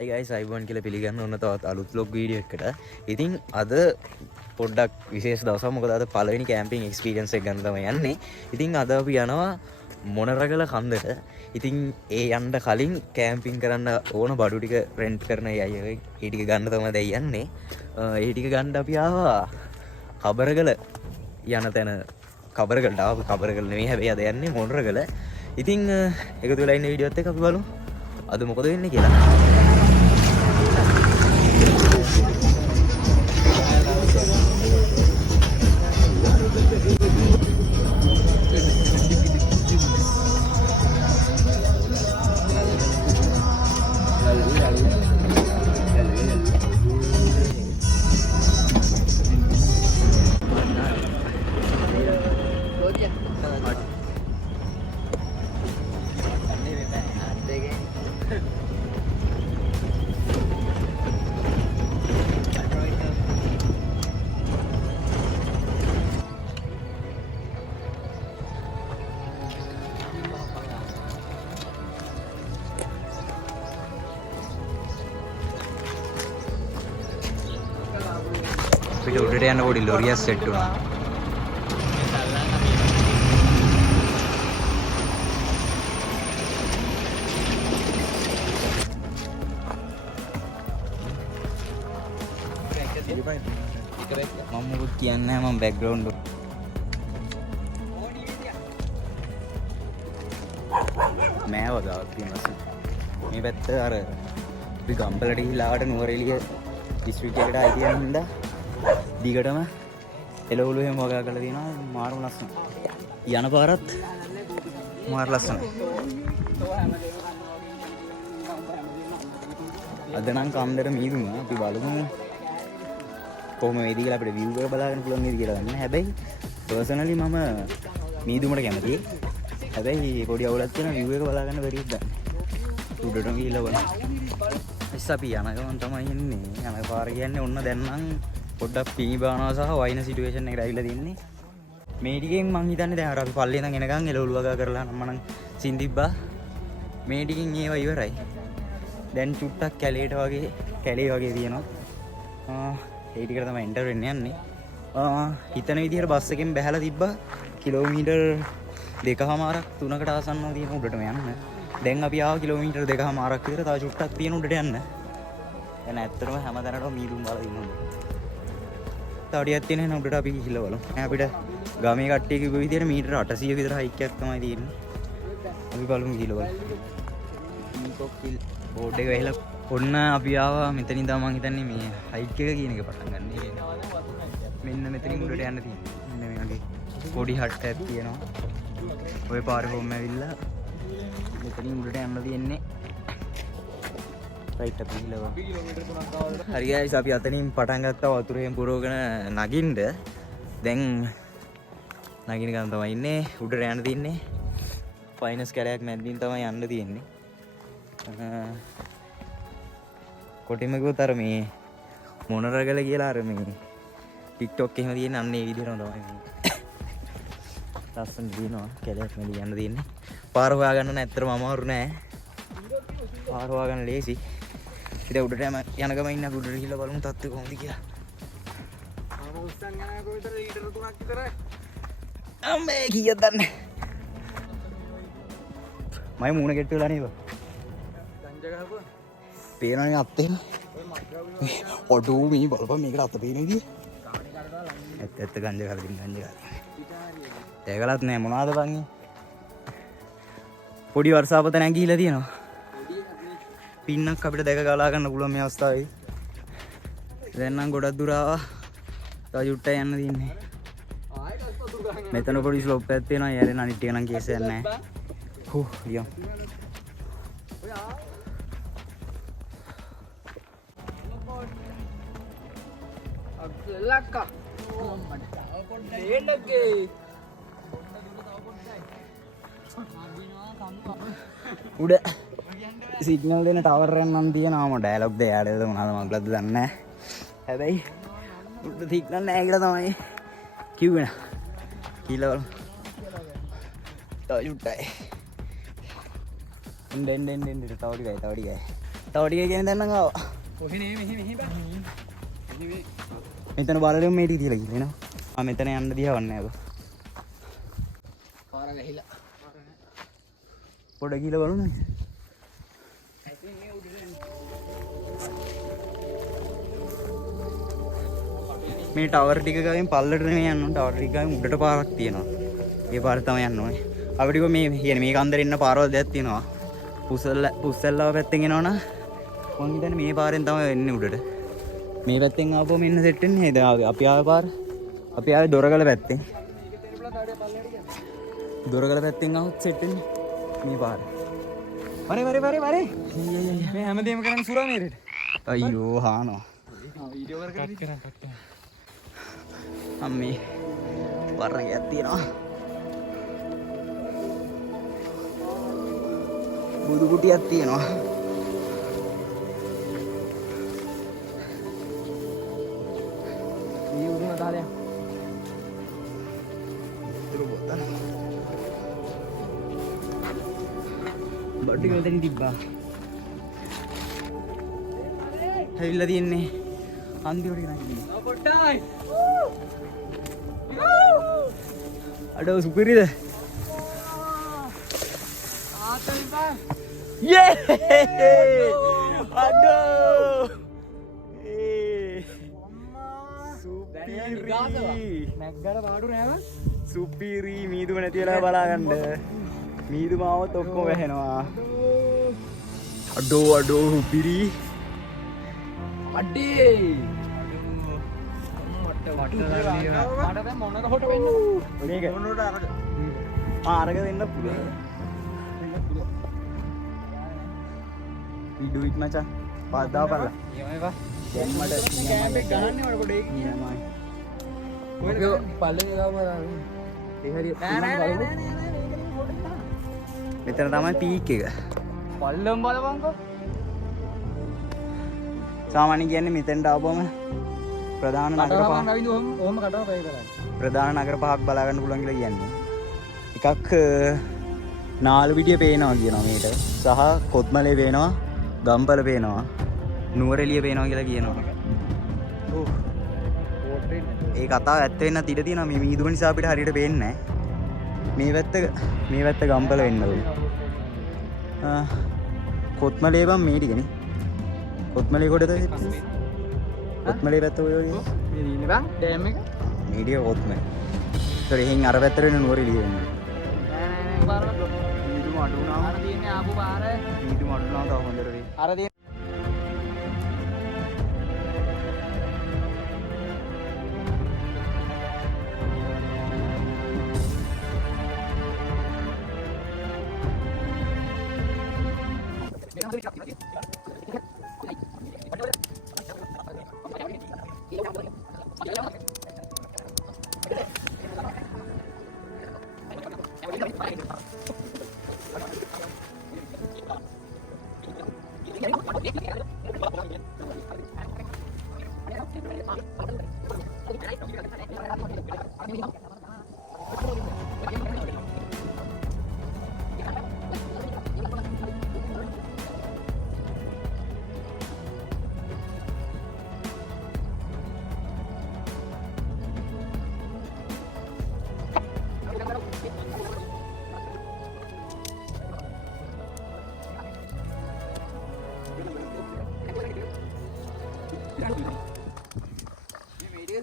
Hey guys, අයිබෝන් කියලා පිළිගන්න ඕන තවත් අලුත් vlog වීඩියෝ එකකට. ඉතින් අද පොඩ්ඩක් විශේෂ දවසක්. මොකද අද පළවෙනි කැම්පින් එක්ස්පීරියන්ස් එක ගන්න තමයි යන්නේ. ඉතින් අද අපි යනවා මොනරගල කන්දට. ඉතින් ඒ යන්න කලින් කැම්පින් කරන්න ඕන බඩු ටික රෙන්ට් කරන අය ඒ ටික ගන්න තමයි දැන් යන්නේ. ඒ ටික ගන්න අපි ආවා කබරගල යන තැන. කබරගලට ආව. කබරගල නෙමෙයි හැබැයි අද යන්නේ මොනරගල. ඉතින් එකතු වෙලා ඉන්න වීඩියෝත් එක්ක අපි බලමු අද මොකද වෙන්නේ කියලා. අපිට උඩට යන්න පොඩි ලොරියක් සෙට් වුණා. මම මොකද කියන්නේ නැහැ මම බෑග්ග්‍රවුන්ඩ් මෑව ගාවක් තියෙනවා. මේ පැත්ත අර අපි ගම්පලට ගිහිල්ලා ආවට නුවරඑළිය දිස්ත්‍රික් එකට ආයි කියන හින්දා දිගටම එළවලු එහෙම වගා කරලා තියෙනවා. මාරම ලස්සන. යන පාරත් මාර ලස්සනයි. අද නම් කන්දර මීදුනා. අපි බලමු කොහොම වේද කියලා. අපිට view එක බලාගන්න පුළුවන් නේද කියලා දන්නේ. හැබැයි පර්සනලි මම මීදුමට කැමතියි. හැබැයි පොඩි අවුලක් තියෙනවා view එක බලාගන්න බැරි ඉඳන්. උඩටම ගිහිල්ලා බලන්න. ඉස්ස අපි යන ගමන් තමයි ඉන්නේ. යන පාර කියන්නේ ඔන්න දැන් නම් පොඩ්ඩක් පිනිබානවා සහ වයින් සිටුේෂන් එකට ඇවිල්ලා තින්නේ. මේ ටිකෙන් මං හිතන්නේ දැන් අර අපි පල්ලේ ඉඳන් එනකන් එළවලු වගා කරලා නම් මනම් සින්දිබ්බා. මේ ටිකෙන් ඒව ඉවරයි. දැන් චුට්ටක් කැලේට වගේ කැලේ වගේ තියෙනවා. ඒ ටිකට තමයි එන්ටර් වෙන්න යන්නේ. හිතන විදිහට බස් එකෙන් බැහැලා තිබ්බා කිලෝමීටර් 2කමාරක් 3කට ආසන්නව තියෙන උඩටම යන්න. දැන් අපි ආව කිලෝමීටර් 2කමාරක් විතර. තව චුට්ටක් තියෙන උඩට යන්න. දැන් ඇත්තටම හැමතැනටම මීදුම් බල ඉන්නවා. තවටියක් තියෙන නේ උඩට අපි ගිහිල්ලා බලමු. අපිට ගමේ කට්ටිය කිව්ව විදිහට මීටර 800 විතර හයික් එකක් තමයි තියෙන්නේ. අපි බලමු ගිහිල්ලා බලමු. මේක බෝඩ් එක වැහිලා ඔන්න අපි ආවා. මෙතනින් තමයි මං හිතන්නේ මේ හයික් එක කියන එක පටන් ගන්න. මෙන්න මෙතනින් උඩට යන්න තියෙන්නේ. මෙන්න මේ වගේ පොඩි හට් එකක් තියෙනවා. ඔය පාරේ කොහොම ඇවිල්ලා මෙතනින් උඩට යන්න තියෙන්නේ. රයිට් අපි ගිහලා කිලෝමීටර් 3ක් ආවද? හරි ගයිස් අපි අතනින් පටන් ගත්තා වතුරෙන් පුරවගෙන නගින්න. දැන් නගින ගමන් තමයි ඉන්නේ. උඩට යන්න තියෙන්නේ. ෆයිනස් කැලයක් මැදින් තමයි යන්න තියෙන්නේ. කොටිම කිව්වොත් අර මේ මොනරගල කියලා අර මේ TikTok එහෙම තියෙන අන්න ඒ විදිහටම තමයි මේ. ලස්සන දිනවා කැලයක් මැදින් යන්න තියෙන්නේ. පාර හොයාගන්න නැත්තරම අමාරු නෑ. පාර හොයාගන්න ලේසි. ඉතින් උඩට යන ගම ඉන්න උඩට ගිහලා බලමු තත්ත්වය කොහොමද කියලා. ආම උස්සන් යනවා කොහෙටද ලීටර් 3ක් විතර. අම්මේ කීයද දන්නේ. මම මූණ කෙට්ට වෙලා නේද? ගංජා ගහපුවා. පේනවනේ අත්තේ. ඔඩෝ මේ බලපන් මේකට අත පේන විදිය. ඇත්ත ගංජා ගහලා දින්න ගංජා ගහලා. ඒකලත් නෑ මොනවාද බං? පොඩි වර්ෂාපත නැගිහිලා තියෙනවා. පින්නක් අපිට දැක ගලා ගන්න පුළුවන් මේ අවස්ථාවේ. දැන් නම් ගොඩක් දුර ආවා. තව චුට්ටක් යන්න තියෙන්නේ. මෙතන පොඩි ස්ලෝප් එකක් තියෙනවා. යාරේ අනිත් ටික නම් කේස් එකක් නැහැ. හු යම්. අක්ලක්ක. දෙන්නගේ. උඩ සිග්නල් දෙන ටවර් එකක් නම් තියෙනවා. මම ඩයලොග් දෙක යාළුවද මොනවද මගලද දන්නේ නැහැ. හැබැයි උඩ සිග්නල් නැහැ කියලා තමයි කිව්වේ නා. කියලා තව චුට්ටයි. එන්න තව ටිකයි තව ටික කියන දැන් නම් ආවා. කොහේ නේ මෙහි බා. මෙතන බලලෙම මේ ටික තියලා ගිහලා එනවා. මෙතන යන්න දිහවන්නේ නැහැ. පාර වැහිලා. පොඩ ගිහලා බලමු. මේ ටවර් ටික ගාවින් පල්ලට නෙමෙයි යන්න ඕන. ටවර් ටික ගාවින් උඩට පාරක් තියෙනවා. ඒ පාර තමයි යන්න ඕනේ. අපිට මේ කියන්නේ මේක අන්දර ඉන්න පාරවල් දෙයක් තියෙනවා. පුස්සල්ලාව පැත්තෙන් එනවනම් මං හිතන්නේ මේ පාරෙන් තමයි එන්නේ උඩට. මේ පැත්තෙන් ආපුවම එන්න සෙට් වෙන්නේ. දැන් අපි ආවේ පාර. අපි ආවේ දොරගල පැත්තෙන්. දොරගල පැත්තෙන් ආවොත් සෙට් වෙන්නේ මේ පාර. වරේ. මේ හැමදේම කරන්නේ සුරාමේරේට. අයියෝ හානවා. වීඩියෝ කරගෙන කට් කරා. අම්මේ වරණයක් තියෙනවා. බුදු කුටියක් තියෙනවා. මේ උරුම දාලයක්. බඩු මෙතන තිබ්බා. හැවිල්ලා තියන්නේ අන්තිමට ගෙනන්නේ. පොට්ටයි. අඩෝ සුපිරිද? ආතල් බා. යේ! අඩෝ! අම්මා සුපිරි. නැග්ගල පාඩු නෑව. සුපිරි මීදුම නැති වෙලා බලාගන්න. මීදුම આવත් ඔක්කොම වැහෙනවා. අඩෝ සුපිරි. අඩේ. මට දැන් මොනක හොට වෙන්න? මේක මොනකට අරග. අරග වෙන්න පුළුවන්. ඩු ඉට් මචං. පාද්දාව බලලා. එහෙමයි බා. දැන් මට කැම්ප් එක ගහන්නේ වල පොඩේ. නියමයි. ඔය පල්ලේ ගාව බලන්න. ඒ හරිය. නෑ. මෙතන තමයි පීක් එක. පල්ලම් බලපන්කෝ. සාමාන්‍ය කියන්නේ මෙතෙන්ට ආවම ප්‍රධාන නගර පහ ඔහොම කටව පය කරන්නේ. ප්‍රධාන නගර පහක් බලා ගන්න පුළුවන් කියලා කියන්නේ. එකක් නාළුවිඩිය පේනවා කියනවා මේට. සහ කොත්මලේ පේනවා, ගම්පල පේනවා, නුවරඑළිය පේනවා කියලා කියනවා. ඔව්. ඒ කතාව ඇත්ත වෙන්නත් ඉඩ තියෙනවා. මේ මීදුම නිසා අපිට හරියට පේන්නේ නැහැ. මේ පැත්ත ගම්පල වෙන්න ඕනේ. කොත්මලේ බම් මේ ටිකනේ. කොත්මලේ කොටද? කොත්මලේ පැත්ත ඔය වගේ. මේ දින්නේ බං ඩෑම් එක. මීඩිය කොත්මලේ. ඒතර එහෙන් අර පැත්තට වෙන නුවරඑළිය වෙන්නේ. නෑ පාරවල මීදුම අඩු වුණාම අර තියෙන්නේ ආපු පාර. මීදුම අඩු වුණාම තව හොඳට වෙයි. අර තියෙන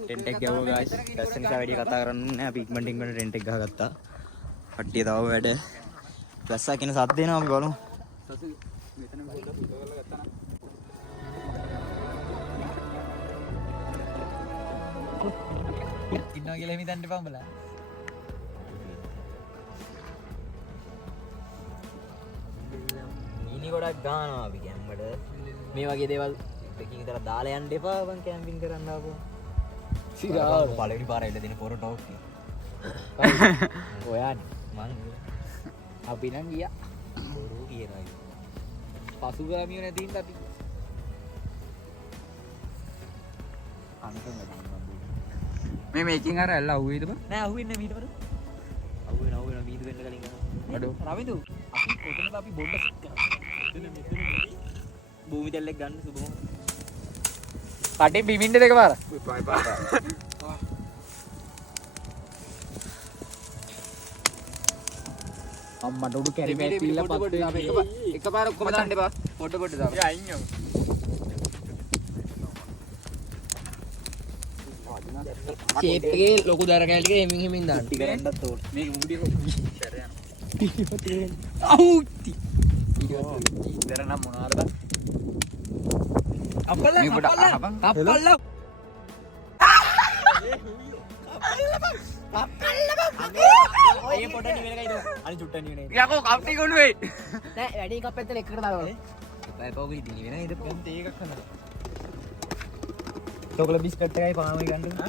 ටෙන්ට් එක ගැවුවා ගායිස්. දැස්ස නිසා වැඩි කතා කරන්න නෑ. අපි ඉක්මනට ටෙන්ට් එක ගහගත්තා. කට්ටිය තව වැඩ. දැස්සා කියන සද්ද එනවා අපි බලමු. ඉන්නවා කියලා හිතන්න එපා උඹලා. මීනි ගොඩක් ගන්නවා අපි කැම්බට. මේ වගේ දේවල් එකකින් විතර දාලා යන්න එපා බං කැම්පින් කරන්න ආපුවා. සිරාව පළවෙනි පාර එල්ල දෙන පොර ටෝක්. ඔයානේ මං අපි නම් ගියා. බොරු කියනවා. පසුගාමියෝ නැති හින්දා අපි මේ මේකින් අර ඇල්ල අහුවේද බං? නෑ අහුවෙන්නේ මීට පස්සේ. අහුවෙන මීට වෙන්න කලින් ගන්න. අඩෝ රවිදු අපි කොතනද අපි බොන්න සිත් කරා. මෙතන භූමි තෙල්ලෙක් ගන්න සුබම. කටින් බිමින්ද දෙක පාර. අම්මට උඩු කැරි බැට්ටිලා පත් එකපාර ඔක්කොම දාන්න එපා. පොඩ දාන්න. ඒ අයින් යමු. ෂේප් එකේ ලොකු දර කැලි ටික එමින් එමින් දාන්න. ටික කරන්නත් ඕන. මේක මුඩිය සැර යනවා. අවුටි. ඉතර නම් මොනවාද? අපල. අයිය පොඩ නිවෙන එකයි දෝ. අනිත් චුට්ට නිවෙන එක. යකෝ කප්ටි කොණු වෙයි. නෑ වැඩි කප් එකෙන් එකට දාලා. එපා ඔක ඉතින් නිවෙන ඉත පොන් තේ එකක් කරනවා. චොකලට් බිස්කට් එකයි පානමයි ගන්නකො.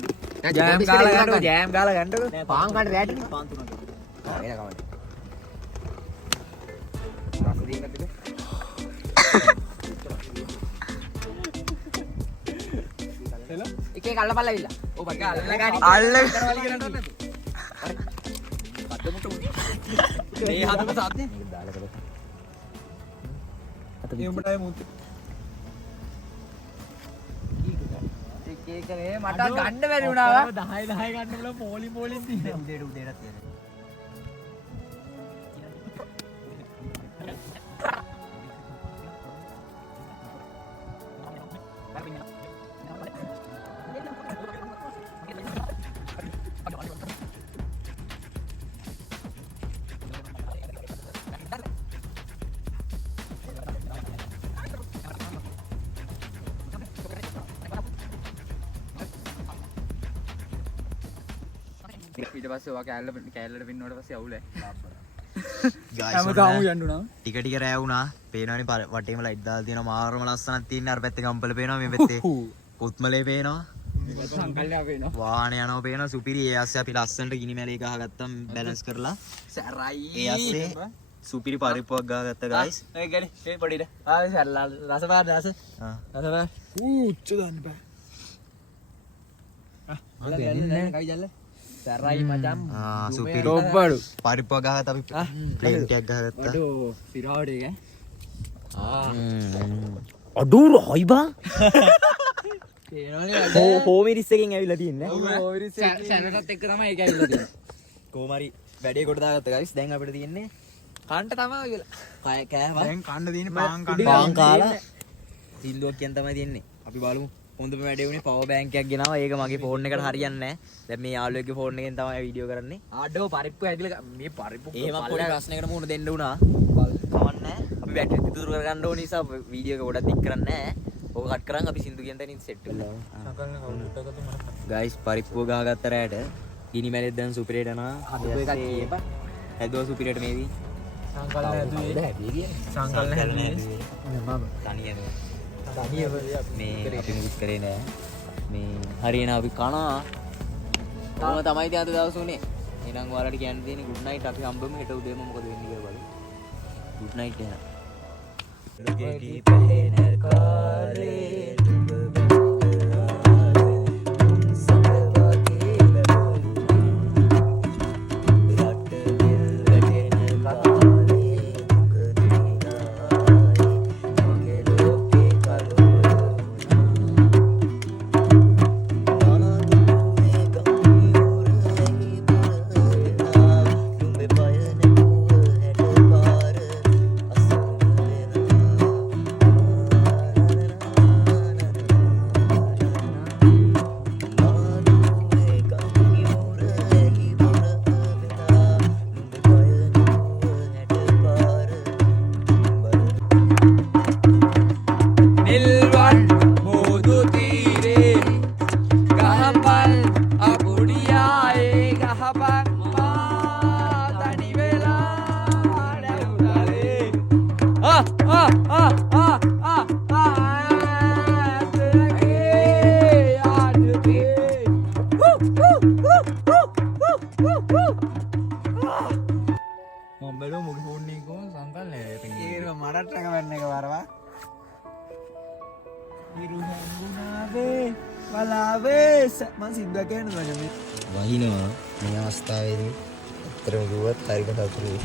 ජෑම් ගාලා ගන්නකො. ජෑම් ගාලා ගන්නකො. පාන් කන්න රැටි පාන් තුනක්. ආ වෙන කවද. රස දෙන්නත් එක. එකේ කල්ලපල්ලා විලා. ඔව් බං අල්ලලා ගන්න. අල්ල කරවලි කරන්නේ නැද්ද? මේ හදම සාත්නේ. මේක දාලා කරලා. ඒ උඹටයි මුත්. ඒක නේ මට ගන්න බැරි වුණා. 10 ගන්න බල පොලින් තියෙනවා. උදේටත් තියෙනවා. ඊට පස්සේ ඔයා කෑල්ලට පින්නවට පස්සේ අවුලයි. හැමදාම යන්නුනා. ටික ටික රෑ වුණා. පේනවනේ වටේම ලයිට් දාලා තියෙනවා. මාරම ලස්සනක් තියෙන අර පැත්තේ ගම්පල පේනවා. මේ පැත්තේ කුත්මලේ පේනවා. සංකල්පය වෙනවා. වාහන යනවා පේනවා. සුපිරි. ඒ ASCII අපි ලස්සනට ගිනි මැලේ ගහගත්තම් බැලන්ස් කරලා. සැරයි. ඒ ASCII සුපිරි පරිප්පුවක් ගහගත්තා guys. ඒ ගනි ඒ පොඩිද. ආ සැරලා රස පාර රස. ආ. රස පාර. උච්ච දාන්න බෑ. කයි ජල්ල. සැරයි මචං. ආ සුපිරි. රොබ්බඩු. පරිප්පුවක් ගහගත්තා අපි ප්ලේට් එකක් ගහගත්තා. අඩෝ සිරාවට එක. අඩු රොයි බා. තේරෙනවනේ හෝමිරිස් එකෙන් ඇවිල්ලා තියන්නේ. සැරටත් එක්ක තමයි ඒක ඇවිල්ලා තියෙන්නේ. කොහමරි වැඩේ කොට දාගත්තා guys. දැන් අපිට තියෙන්නේ කන්ට තමයි කියලා. කය කෑවා. දැන් කන්න තියෙන්නේ පාන් පාන් කාලා සින්දුවක් කියන් තමයි තියෙන්නේ. අපි බලමු. හොඳම වැඩේ උනේ පවර් බෑන්ක් එකක් ගෙනාවා. ඒක මගේ ෆෝන් එකට හරියන්නේ නැහැ. දැන් මේ යාළුවෙක්ගේ ෆෝන් එකෙන් තමයි වීඩියෝ කරන්නේ. ආඩෝ පරිප්පු ඇදලා මේ පරිප්පු එහෙම පොඩි ප්‍රශ්නයකට මුහුණ දෙන්න උනා. කවන්නේ. අපි බැටරි ඉතුරු කරගන්න ඕන නිසා වීඩියෝ එක ගොඩක් දික් කරන්නේ නැහැ. ඕක කට් කරන් අපි සින්දු කියන තැනින් සෙට් වෙලා. ගයිස් පරිප්පුව ගහගත්ත රැයට ගිනි මැලෙත් දැන් සුපිරියට යනවා. හදපු එකක් කියපා. හැදුවා සුපිරියට මේවි. සංකල්ප හැදුවේ. සංකල්ප හැදුවේ. මම තනියම. තනියම මේ අපි මුකුත් කරේ නෑ. මේ හරියන අපි කනවා. තාම තමයි තියන දවස් උනේ. එහෙනම් ඔයාලට කියන්න තියෙන්නේ good night. අපි හම්බෙමු හෙට උදේම මොකද වෙන්නේ කියලා බලමු. good night එහෙනම්. ලෝකේ පැහැෙන කාලේ වහිනවා මේ අවස්ථාවේදී අත්‍තරම කිව්වත් හරියට සතුටුයි.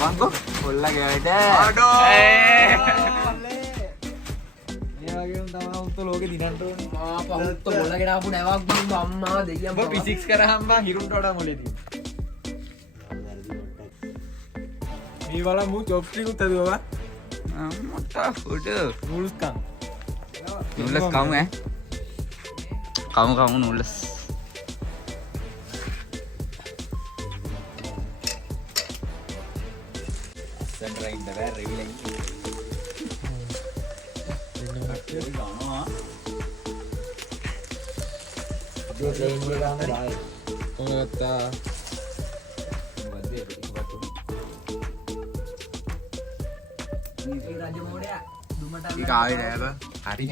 බලපන්කෝ කොල්ලා ගෑවිට අඩෝ. මේ වගේම තමයි උත්තර ලෝකේ දිනන්න ඕනේ. පවුත්ත බොල්ලගෙන ආපු නැවක් බං අම්මා දෙයියන් ඔබ ෆිසික්ස් කරාම බං හිරුන්ට වඩා මොලේ තියෙනවා. මේ වල මු චොප්ටිකුත් හදුවා බං. මොට්ටා ෆොටෝ නූල්ස් කම්. නූල්ස් කමු කමු නූල්ස් සෙන්ටරයින් දර රිවිලෙන් කොහොමද? රජ මොඩයා දුමට ඒක ආවේ නෑ බං. හරි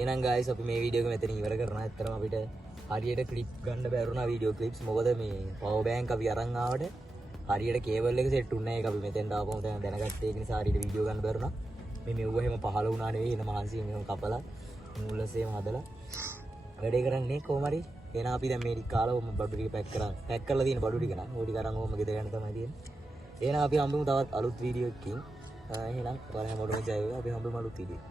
එහෙනම් guys අපි මේ වීඩියෝ එක මෙතන ඉවර කරනවා. ඇත්තටම අපිට හරියට ක්ලිප් ගන්න බැරුණා වීඩියෝ ක්ලිප්ස්. මොකද මේ පවර් බෑන්ක් අපි අරන් ආවට හරියට කේබල් එක සෙට් වුණේ නැහැ. ඒක අපි මෙතෙන්ට ආවම දැන් දැනගත්තේ. ඒක නිසා හරියට වීඩියෝ ගන්න බැරුණා. මේ මෙව්ව එහෙම පහල වුණා නෙවෙයි. එන මහන්සියෙන් මෙහෙම කපලා නූල්ස් එහෙම හදලා වැඩේ කරන්නේ කොහොම හරි. එහෙනම් අපි දැන් මේ ටික කාලා ඔම බඩු ටික පැක් කරලා තියෙන බඩු ටික නම් ඕ ටික අරන් ඔම ගෙදර යන්න තමයි තියෙන්නේ. එහෙනම් අපි හම්බෙමු තවත් අලුත් වීඩියෝ එකකින්. එහෙනම් ඔයාලා හැමෝටම ජය වේවා. අපි හම්බෙමු අලුත් වීඩියෝ.